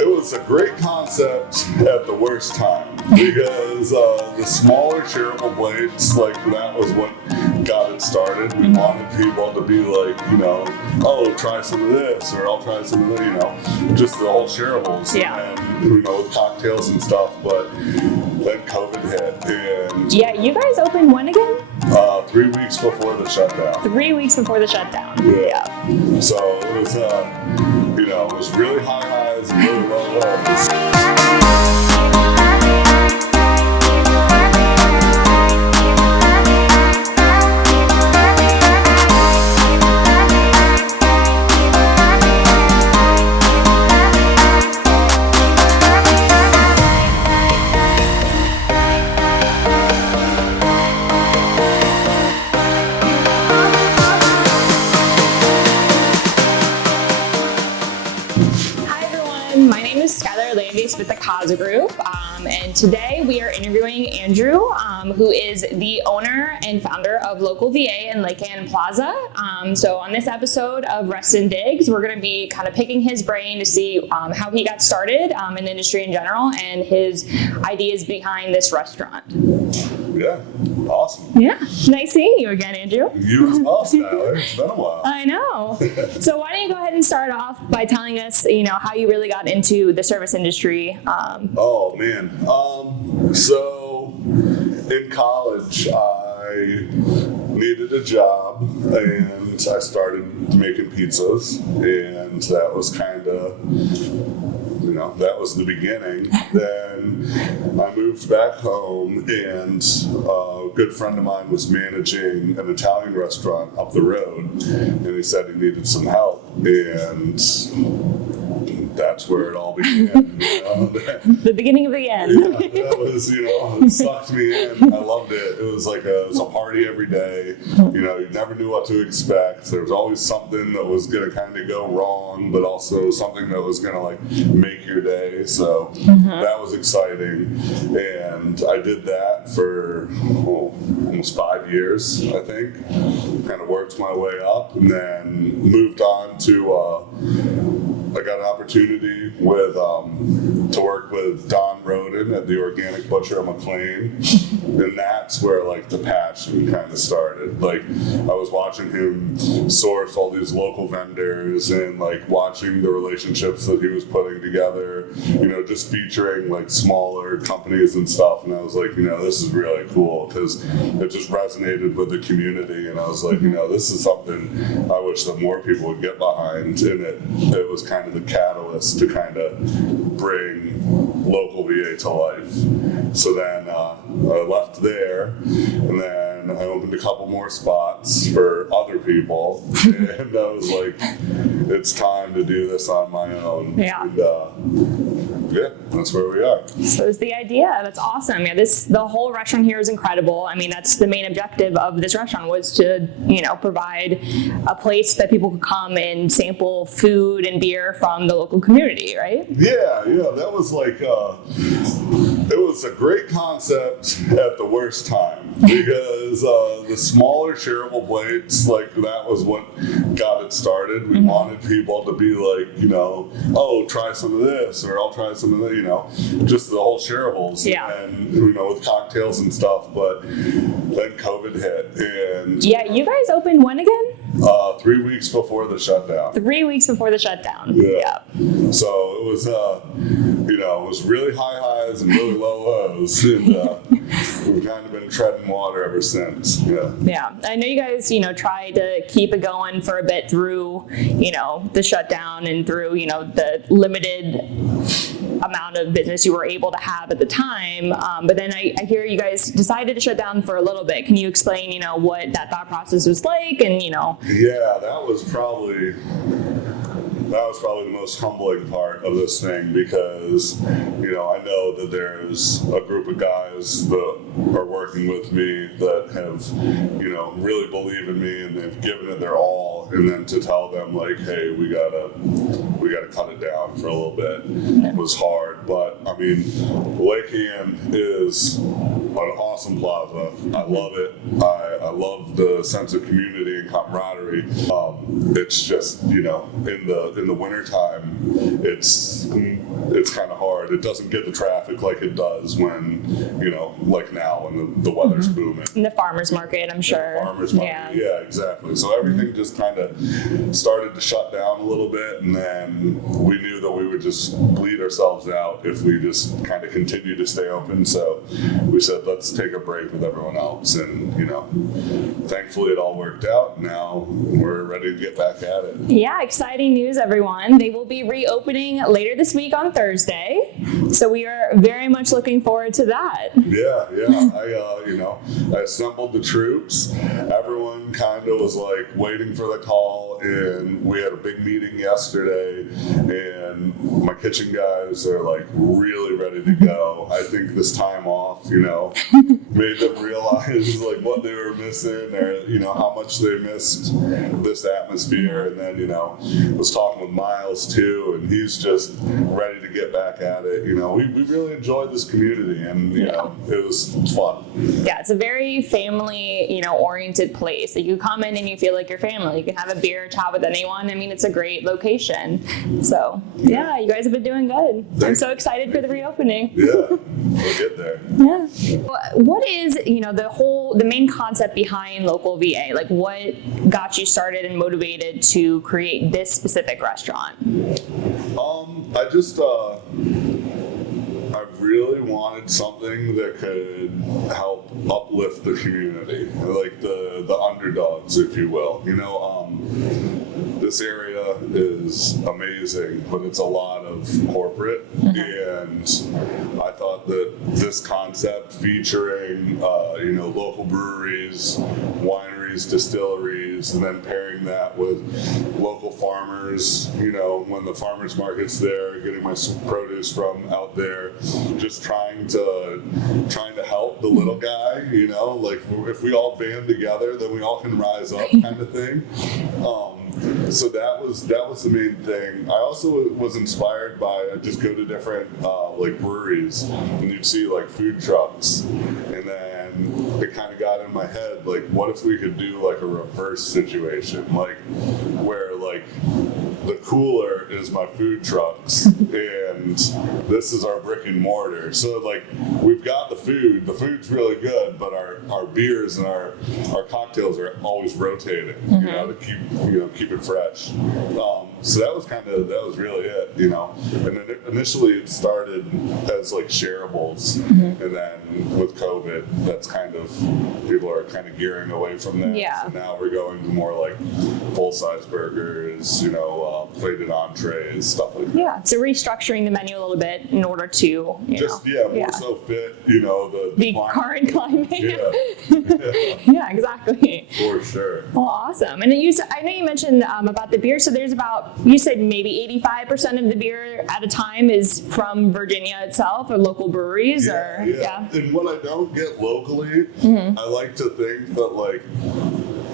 It was a great concept at the worst time because the smaller shareable plates, like that was what got it started. We wanted people to be like, oh, try some of this, or I'll try some of that, just the whole shareables. Yeah. And, with cocktails and stuff, but then COVID hit. And yeah, you guys opened when again? 3 weeks before the shutdown. 3 weeks before the shutdown. Yeah. So it was, it was really high highs and really low lows. My name is Skylar Lambiase with the Kaza Group, and today we are interviewing Andrew, who is the owner and founder of Local VA in Lake Ann Plaza. So on this episode of Reston Digs, we're going to be kind of picking his brain to see how he got started in the industry in general and his ideas behind this restaurant. Yeah, awesome. Yeah, nice seeing you again, Andrew. You as well, Skylar. It's been a while. I know. So why don't you go ahead and start off by telling us, how you really got into the service industry? Oh man. So in college, I needed a job and I started making pizzas, and that was kind of, that was the beginning. Then I moved back home, and a good friend of mine was managing an Italian restaurant up the road, and he said he needed some help, and that's where it all began. The beginning of the end. Yeah, that was, it sucked me in. I loved it. It was like it was a party every day. You never knew what to expect. There was always something that was going to kind of go wrong, but also something that was going to make your day. So that was exciting. And I did that for almost 5 years, I think. Kind of worked my way up, and then moved on to I got an opportunity to work with Don Roden at the Organic Butcher of McLean, and that's where the passion kind of started. I was watching him source all these local vendors and watching the relationships that he was putting together, just featuring smaller companies and stuff, and I was like, this is really cool because it just resonated with the community, and I was like, this is something I wish that more people would get behind, and it was kind of the catalyst to kind of bring Local VA to life. So then I left there, and then I opened a couple more spots for other people, and I was like, it's time to do this on my own. Yeah. And, that's where we are. So is the idea. That's awesome. Yeah, the whole restaurant here is incredible. I mean, that's the main objective of this restaurant, was to, provide a place that people could come and sample food and beer from the local community, right? Yeah, that was it was a great concept at the worst time because the smaller shareable plates, that was what got it started. We wanted people to be like, oh, try some of this, or I'll try some of that, just the whole shareables. Yeah. And, with cocktails and stuff, but then COVID hit. And yeah, you guys opened when again? 3 weeks before the shutdown. 3 weeks before the shutdown. Yeah. So it was, it was really high highs and really low lows, and we've kind of been treading water ever since. Yeah. I know you guys, tried to keep it going for a bit through, the shutdown and through, the limited amount of business you were able to have at the time. But then I hear you guys decided to shut down for a little bit. Can you explain, what that thought process was like? And, Yeah, that was probably the most humbling part of this thing because, I know that there's a group of guys that are working with me that have, really believe in me and they've given it their all, and then to tell them hey, we gotta cut it down for a little bit was hard. but I mean, Lake Ann is an awesome plaza. I love it. I love the sense of community and camaraderie. It's just, in the wintertime, it's kind of hard. It doesn't get the traffic like it does when, like now when the weather's booming. In the farmer's market, I'm sure. The farmer's market, yeah, exactly. So everything just kind of started to shut down a little bit, and then we knew that we would just bleed ourselves out if we just kind of continue to stay open. So we said, let's take a break with everyone else, and thankfully it all worked out. Now we're ready to get back at it. Yeah, exciting news, everyone. They will be reopening later this week on Thursday, so we are very much looking forward to that. Yeah. I assembled the troops. Everyone kind of was like waiting for the call, and we had a big meeting yesterday, and my kitchen guys are like really ready to go. I think this time off, made them realize like what they were missing, or how much they missed this atmosphere. And then was talking with Miles too, and he's just ready to get back at it. We really enjoyed this community, and it was fun. Yeah, it's a very family oriented place. Like, you come in and you feel like you're family. You can have a beer, chat with anyone. I mean, it's a great location. So yeah, you guys have been doing good. I'm so excited for the reopening. Yeah, we'll get there. Yeah. What is the main concept behind Local VA? Like, what got you started and motivated to create this specific restaurant? I really wanted something that could help uplift the community, like the underdogs, if you will. This area is amazing, but it's a lot of corporate, and I thought that this concept featuring, local breweries, wineries, distilleries, and then pairing that with local farmers, when the farmers market's there, getting my produce from out there, just trying to help the little guy, like if we all band together, then we all can rise up, kind of thing. So that was the main thing. I also was inspired by, I just go to different like breweries, and you'd see like food trucks, and then it kind of got in my head, like, what if we could do like a reverse situation, like where like the cooler is my food trucks and this is our brick and mortar. So like we've got the food's really good, but our beers and our cocktails are always rotating, to keep it fresh. So that was really it, And then initially it started as like shareables, and then with COVID, that's people are kind of gearing away from that. Yeah. So now we're going to more like full-size burgers, plated entrees, stuff like that. Yeah, so restructuring the menu a little bit in order to, more so fit, the current climate. Yeah. Yeah, exactly. For sure. Well, awesome. And I know you mentioned about the beer. So there's you said maybe 85% of the beer at a time is from Virginia itself, or local breweries, Yeah. And what I don't get locally, I like to think that like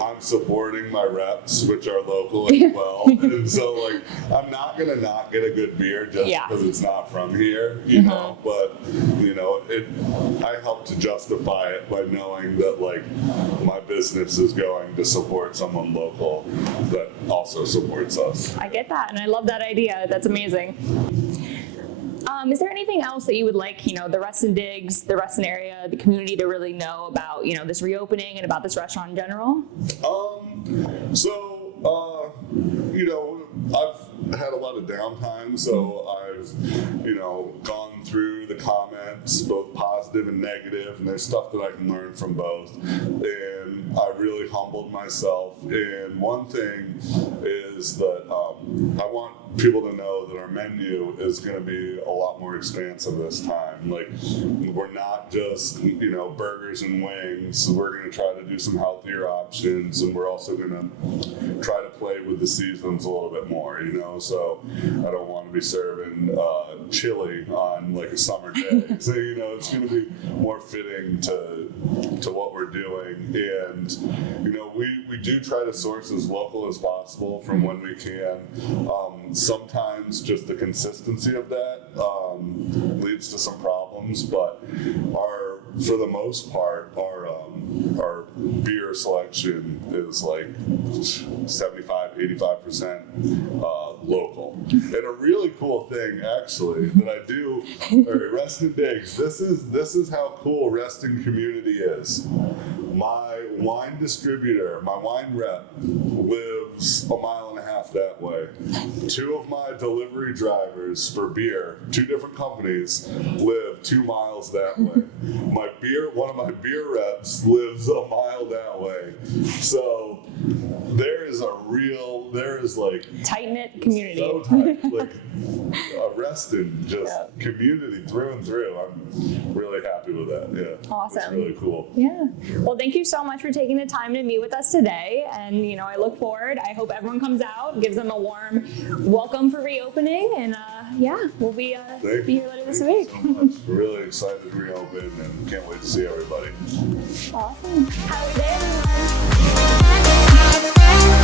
I'm supporting my reps, which are local as well. And so like I'm not gonna not get a good beer just because it's not from here, but I help to justify it by knowing that like my business is going to support someone local that also supports us. I get that, and I love that idea. That's amazing. Is there anything else that you would like, the Reston Digs, the Reston area, the community to really know about, this reopening and about this restaurant in general? I've had a lot of downtime, so I've, gone through the comments, both positive and negative, and there's stuff that I can learn from both. And I really humbled myself. And one thing is that I want people to know that our menu is going to be a lot more expansive this time. Like, we're not just, burgers and wings. We're going to try to do some healthier options, and we're also going to try to play with the seasons a little bit more, So I don't want to be serving, chili on like a summer day. So, you know, it's going to be more fitting to what we're doing. And, you know, we do try to source as local as possible from when we can. Sometimes just the consistency of that leads to some problems, but for the most part, our beer selection is like 75-85% local. And a really cool thing, actually, that I do, Reston Digs. This is how cool Reston community is. My wine distributor, my wine rep, lives a mile and a half that way. 2 of my delivery drivers for beer, 2 different companies, live 2 miles that way. One of my beer reps lives a mile that way. So there is like tight-knit community. So tight, like a Reston, just community through and through. I'm really happy with that. Yeah. Awesome. It's really cool. Yeah. Well, thank you so much for taking the time to meet with us today. And, you know, I look forward. I hope everyone comes out, gives them a warm welcome for reopening. And, we'll be here later this week. So much. We're really excited to reopen and can't wait to see everybody. Awesome. Have a good day, everyone.